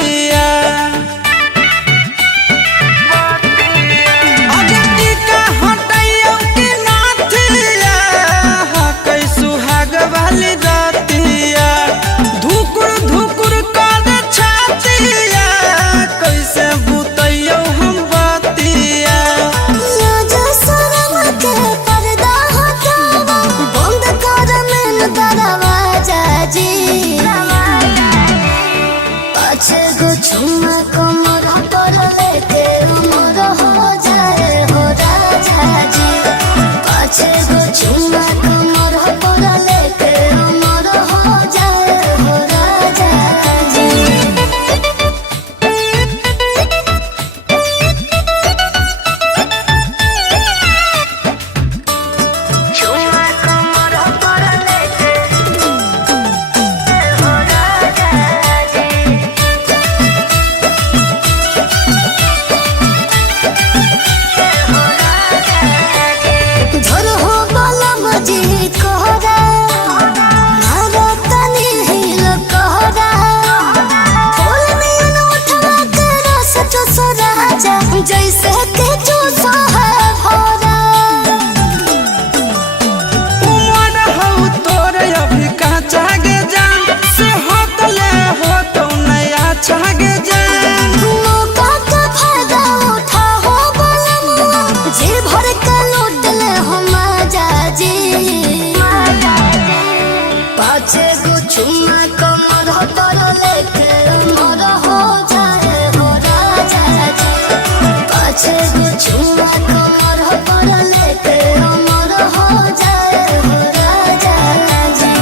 बतिया अगती का हटैया के नाथिया कई सुहाग वाली रतिया धुकुर धुकुर कर छातिया कैसे बुतैयो हम बतिया राजा शरम के पर्दा हटावा बंद कर मेन दरवाजा जी पाछे गो चुम्मा कमर पर लेके उमर हो जाए हो राजा जी पाछे गो चुम्मा कमर पर लेके उमर हो जाए हो राजा जी चुम्मा कमर पर लेके हो राजा जी झर हो बलम जी कोहरा मारा तनी हिल कोहरा फूल में उठवा के रस चूस राजा जैसे के चूस है भोरा उमर हो तोर अभी काचा गे जान से होतले हो तो नया छागे जान मौका का फायदा उठा हो बलम जी भर के लूट ले हो माजा जी पाछे गो चुम्मा कमर पर लेके उमर हो जाए हो राजा जी पाछे गो चुम्मा कमर पर लेके उमर हो जाए हो राजा जी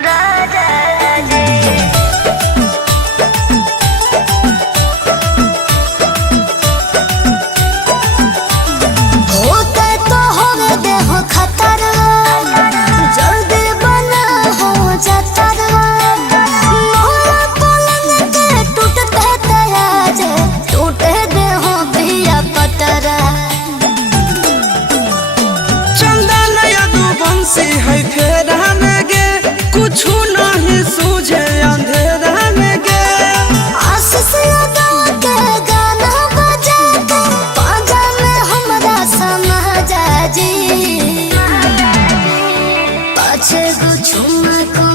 राजा जी होते तो होवे देह खतर जल्दी बना हो जातर मोहरा पलंग के टूटते तयाज टूटे देह पिया पतरा चंदन यदुवंशी है फेरा में गे कुछ नहीं सूझे अंधेरा में गे आशीष यादव के गाना बजा के पाजा में हमरा समाजा जी पाछे गो चुम्मा को